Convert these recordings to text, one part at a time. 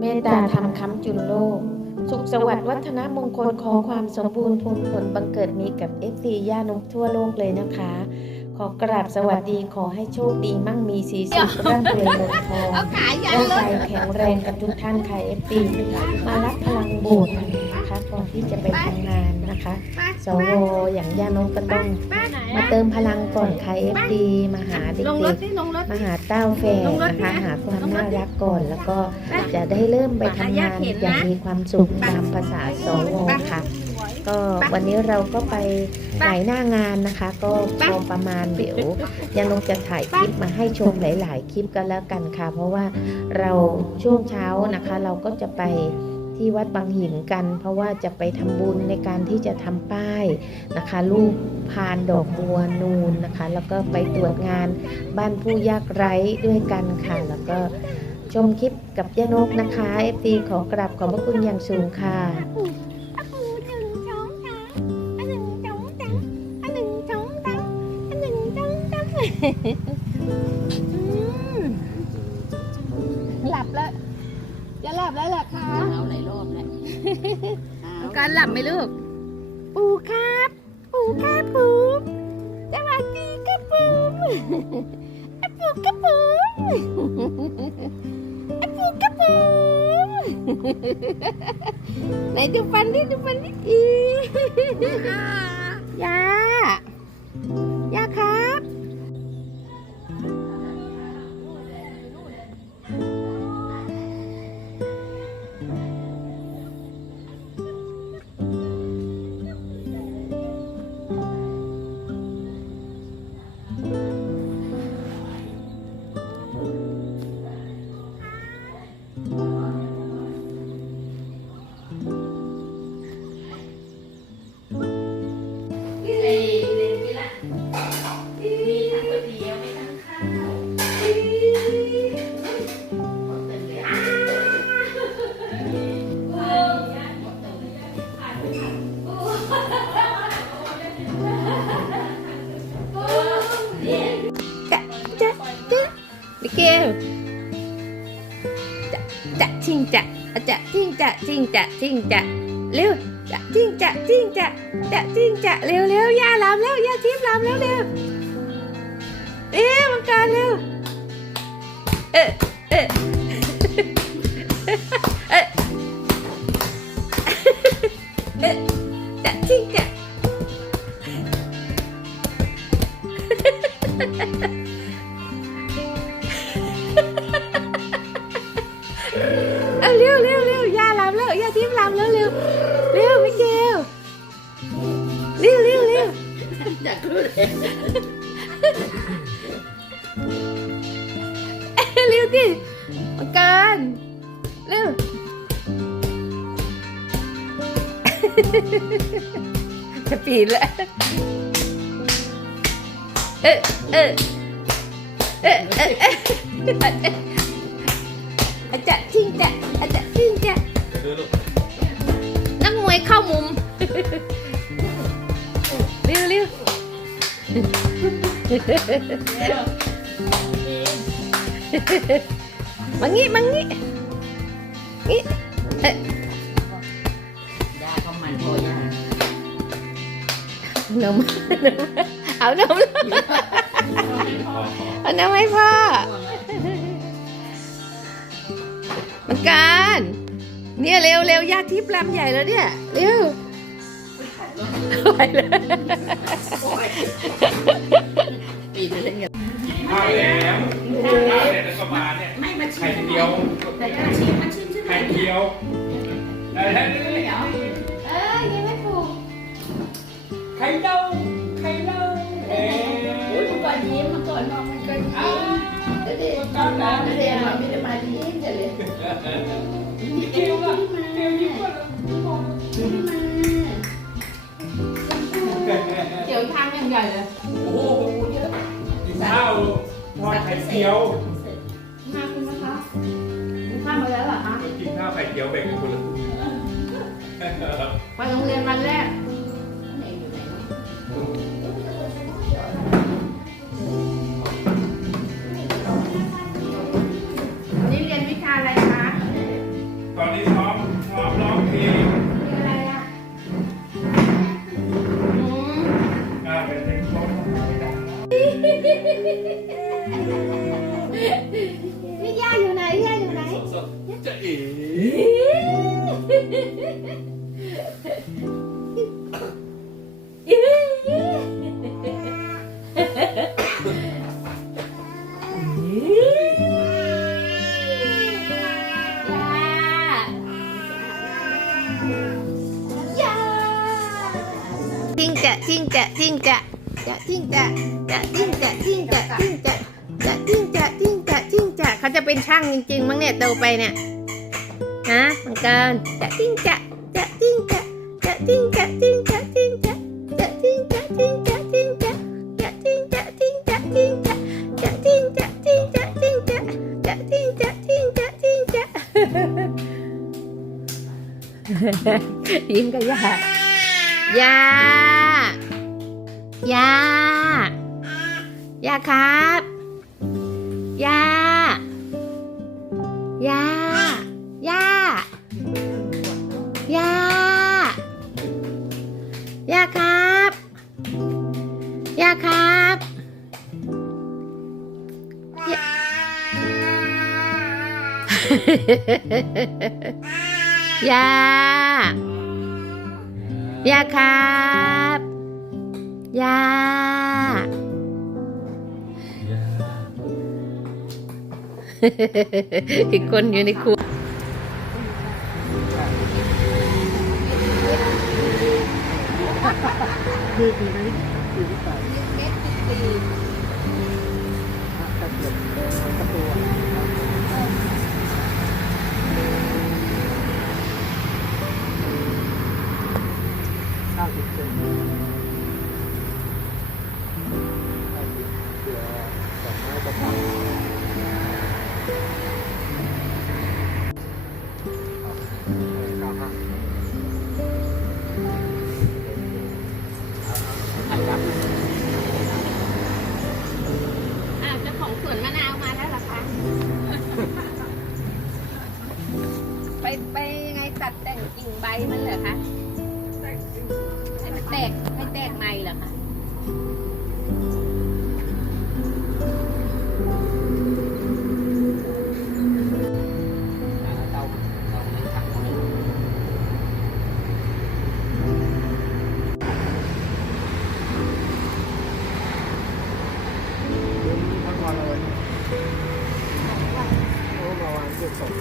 เมตตาธรรมค้ำจุนโลก สุขสวัสดิ์วัฒนมงคลขอความสมบูรณ์ผลผลบังเกิดมีกับเอฟซีย่านุกทั่วโลกเลยนะคะ ขอกราบสวัสดีขอให้โชคดีมั่งมีสีสุขร่ำรวยเงินทองเอาขายันร่างรถกายแข็งแรงกันทุกท่านค่ะเอฟซีมารับพลังบวกนะคะก่อนที่จะไปทำงานนะคะสวอย่างย่านกก็ต้องมาเติมพลังก่อนค่ะเอฟดีมาหาเด็ลงรกถที่ลงรถๆ มาหาเต้าแฝดนะคะหาความน่ารักก่อน แล้วก็จะได้เริ่มไปทำงานอย่างมีความสุขตามภาษาสวค่ะ ก็วันนี้เราก็ไปไหนหน้างานนะคะ ก็พอประมาณเดี๋ยวยังลงจะถ่ายคลิปมาให้ชมหลาย ๆ คลิปกันแล้วกันค่ะ เพราะว่าเราช่วงเช้านะคะ เราก็จะไป ที่วัดบางหินกัน เพราะว่าจะไปทำบุญในการที่จะทำป้ายนะคะรูปพานดอกบัวนูนนะคะ แล้วก็ไปตรวจงานบ้านผู้ยากไร้ด้วยกันค่ะ แล้วก็ชมคลิปกับย่านกนะคะเอฟซีขอกราบขอบพระคุณอย่างสูงค่ะหนึ่งสองสามอันหนึ่งสองสามอันหนึ่งสองสามอันหนึ่งสองสามอืมหลับแล้ว จะหลับแล้วเหรอคะเอาหลายรอบแล้วต้องการหลับไหมลูก ปู่ครับ ปู่ครับปู่สวัสดีครับปู่อะปู่ครับปู่อะปู่ครับปู่ไหนดูฟันดิดูฟันดิอียายาครับจะ จะชิงจะจะชิงจะเร็วเร็วย่าลำแล้วย่าทิพย์ลำแล้วเร็วเอ๊ะมังการเร็วเอ๊ะเอ๊ะเอ๊ะเอ๊ะจะชิงจะาลำแล้วย่าทิพย์ลำแล้วเร็วเร็วมิเกลเร็วเร็วเร็วอยากรู้เลยเร็วดิมังการเร็วจะปีนแล้วเอ๊ะเอ๊ะเอ๊ะเอ๊ะ มางี้มางี้งี้เอ๊ะยาเขามันพอยานมเอานมเอานมให้พ่อมันการเนี่ยเร็วเร็วญาทิพย์ลำใหญ่แล้วเนี่ยเร็วไปเลย ปีนไปเล่นกันข้าวแหลมข้าวแหลมแล้วก็มาเนี่ยไม่มาชิไข่มเจียวแต่ก็ชิมมาชิมชิมไข่เจียวอะไรนะเอ้ยยังไม่ผูกไข่เต้าไข่เต้าเอ๊ะมันก่อนยิ้มมันก่อนมองมันก่อนยิ้มเดี๋ยวเดี๋ยวตอนนั้นเรียนมาไม่ได้มายิ้มจะเลยเกียวละเกียวยิ้มก่อนเดี๋ยวทำอย่างใหญ่เลย เจียวมาคุณนะคะข้ามมาแล้วเหรอคะกินข้าวไข่เจียวแบ่งกันคนละไปโรงเรียนวันแรก จะจะจิ้งจะจิ้งจะจิ้งจะจะจิ้งจะจิ้งจะจิ้งจะเขาจะเป็นช่างจริงๆมั้งเนี่ยโตไปเนี่ยฮะมังกรจะจิ้งจะจะจิ้งจะจะจิ้งจะจิ้งจะจิ้งจะจะจิ้งจะจิ้งจะจิ้งจะจะจิ้งจะจิ้งจะจิ้งจะจะจิ้งจะจิ้งจะจิ้งจะจะจิ้งจะจิ้งจะจิ้งจะยิ้มกับย่ายา ยายาครับยายายายายาครับยาครับยายายาครับ ยาอีกคนอยู่ในครัวอ้ กิ่งใบมันเหรอคะให้มันแตกให้แตกในเหรอคะทั้งวันเลยโอ้มาวางเก็บศพ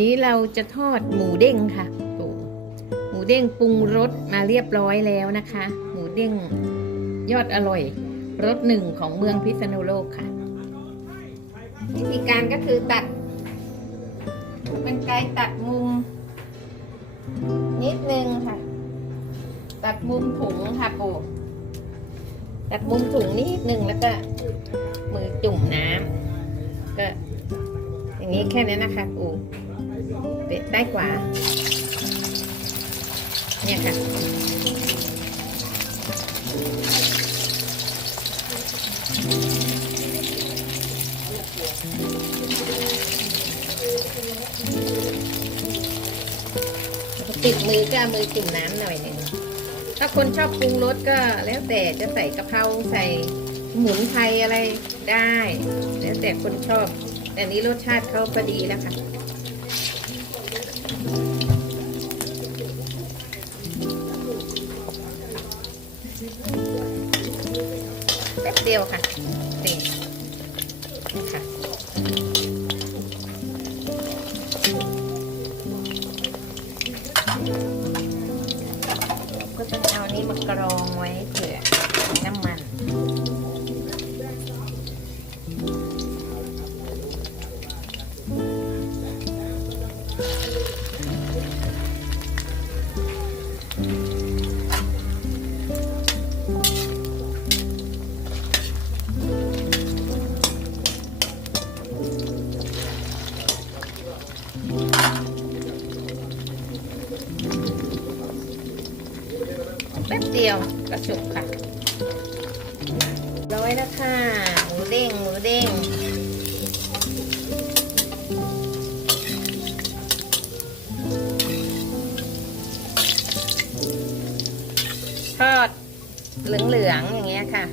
นี้เราจะทอดหมูเด้งค่ะโอ้หมูเด้งปรุงรสมาเรียบร้อยแล้วนะคะ หมูเด้งยอดอร่อยรสหนึ่งของเมืองพิษณุโลกค่ะ วิธีการก็คือตัดเป็นไกตัดมุม นิดนึงค่ะ ตัดมุมถุงค่ะปูตัดมุมถุงนิดนึงแล้วก็มือจุ่มน้ำก็อย่างนี้แค่นี้นะคะปู ได้กว่า เนี่ยค่ะ ติดมือก็มือจุ่มน้ำหน่อยหนึ่งถ้าคนชอบปรุงรสก็แล้วแต่จะใส่กะเพราใส่หมุนไพรอะไรได้ แล้วแต่คนชอบ แต่นี้รสชาติเขาพอดีแล้วค่ะ แป๊บเดียวค่ะนี่ค่ะ ดียวกระสุกค่ะ ร้อยแล้วค่ะ หมูเด้ง หมูเด้ง ทอดเหลืองๆอย่างเงี้ยค่ะ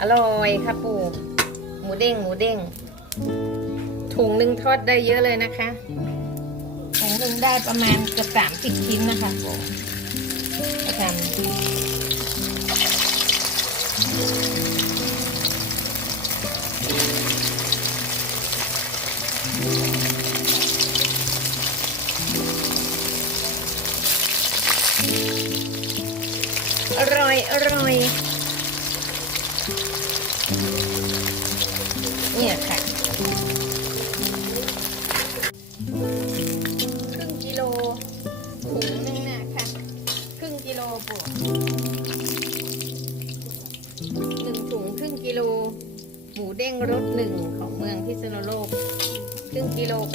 อร่อยค่ะปู หมูเด้ง หมูเด้ง ถุงหนึ่งทอดได้เยอะเลยนะคะ ถุงหนึ่งได้ประมาณเกือบสามสิบชิ้นนะคะ ปูก็ทำอร่อย อร่อย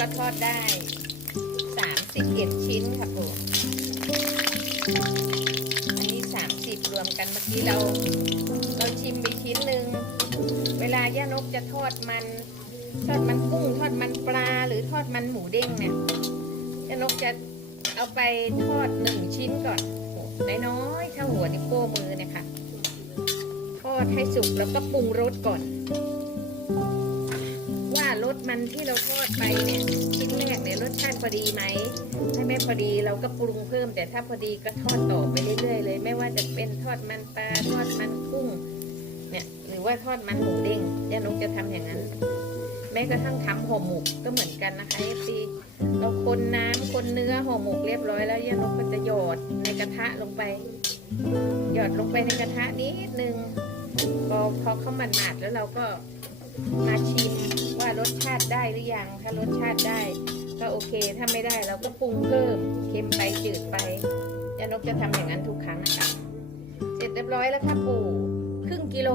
ก็ทอดได้สามสิบเอ็ดชิ้นค่ะปู่อันนี้สามสิบรวมกันเมื่อกี้เรา เราชิมไปชิ้นหนึ่ง เวลาย่านกจะทอดมัน ทอดมันกุ้ง ทอดมันปลา หรือทอดมันหมูเด้งเนี่ยย่านกจะเอาไปทอดหนึ่งชิ้นก่อนน้อยๆเท่าหัวนิ้วโป้งมือเนี่ยค่ะทอดให้สุกแล้วก็ปรุงรสก่อนารสมันที่เราทอดไปเนี่ยชิ้นแรกเนี่ยรสชาติพอดีไหมถ้าไม่พอดีเราก็ปรุงเพิ่ม แต่ถ้าพอดีก็ทอดต่อไปเรื่อยๆเลย ไม่ว่าจะเป็นทอดมันปลาทอดมันกุ้ง เนี่ยหรือว่าทอดมันหมูเด้งย่านกจะทำอย่างนั้น แม้กระทั่งทำห่อหมกก็เหมือนกันนะคะเอฟซีเราคนน้ำคนเนื้อห่อหมกเรียบร้อยแล้วย่านกก็จะหยอดในกระทะลงไป หยอดลงไปในกระทะนิดนึงพอพอเข้ามันหมาดแล้วเราก็มาชิมารสชาติได้หรือยัง ถ้ารสชาติได้ ก็โอเค ถ้าไม่ได้เราก็ปรุงเพิ่ม เค็มไปจืดไปยานกจะทำอย่างนั้นทุกครั้งนะคะเสร็จเรียบร้อยแล้วค่ะปู่ครึ่งกิโล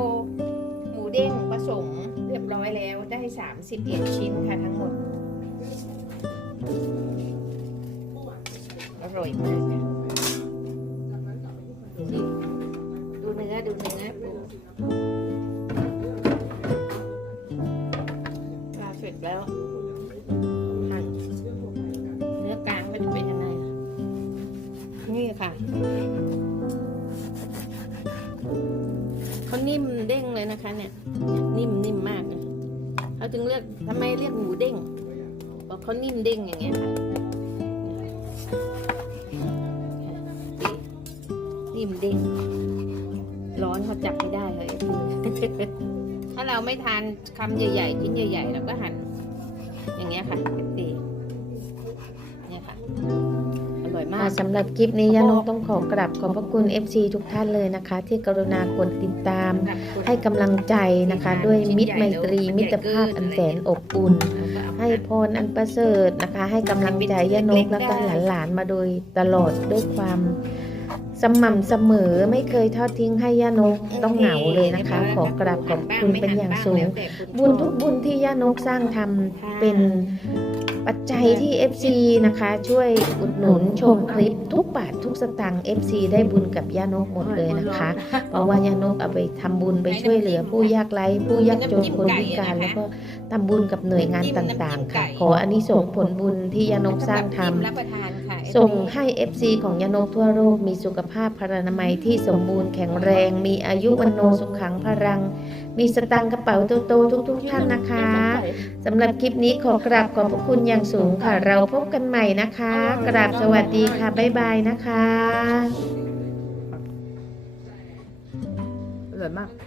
หมูเด้งผสมเรียบร้อยแล้วได้31ชิ้นค่ะทั้งหมดอร่อยมากค่ะ แล้วหั่นเนื้อกลางมันจะเป็นยังไง นี่ค่ะเขานิ่มเด้งเลยนะคะ เนี่ย นิ่มนิ่มมากเลยเขาจึงเรียกทำไมเรียกหมูเด้งเพราะเขานิ่มเด้งอย่างเงี้ยค่ะนิ่มเด้งร้อนเขาจับไม่ได้เลยถ้าเราไม่ทานคำใหญ่ๆชิ้นใหญ่ๆเราก็หั่น อย่างเงี้ยค่ะตีเนี่ยค่ะอร่อยมาค่ะกสำหรับคลิปนี้ย่านกต้องขอกราบขอบพระคุณ FC ทุกท่านเลยนะคะ ที่กรุณากดติดตาม ให้กำลังใจนะคะ ด้วยมิตรไมตรีมิตรภาพอันแสนอบอุ่น ให้พรอันประเสริฐนะคะ ให้กำลังใจย่านกแล้วก็หลานๆมาโดยตลอดด้วยความ สม่ำเสมอไม่เคยทอดทิ้งให้ย่านกต้องเหงาเลยนะคะ ขอกราบขอบคุณเป็นอย่างสูง บุญทุกบุญที่ย่านกสร้างทำเป็นปัจจัยที่ FC นะคะ ช่วยอุดหนุนชมคลิปทุกบาททุกสตางค์ FC ได้บุญกับย่านกหมดเลยนะคะ เพราะว่าย่านกเอาไปทำบุญไปช่วยเหลือผู้ยากไร้ผู้ยากจนคนพิการ แล้วก็ทำบุญกับหน่วยงานต่างๆ ค่ะ ขออานิสงส์ผลบุญที่ย่านกสร้างทำ ส่งให้ FC ของยานกทั่วโลกมีสุขภาพพรรณนามัยที่สมบูรณ์แข็งแรง มีอายุวันโนสุขังพลัง มีสตังกระเป๋าโตๆทุกๆท่านนะคะสำหรับคลิปนี้ขอกราบขอบพระคุณอย่างสูงค่ะ เราพบกันใหม่นะคะ กราบสวัสดีค่ะ บ๊ายบายนะคะอร่อยมาก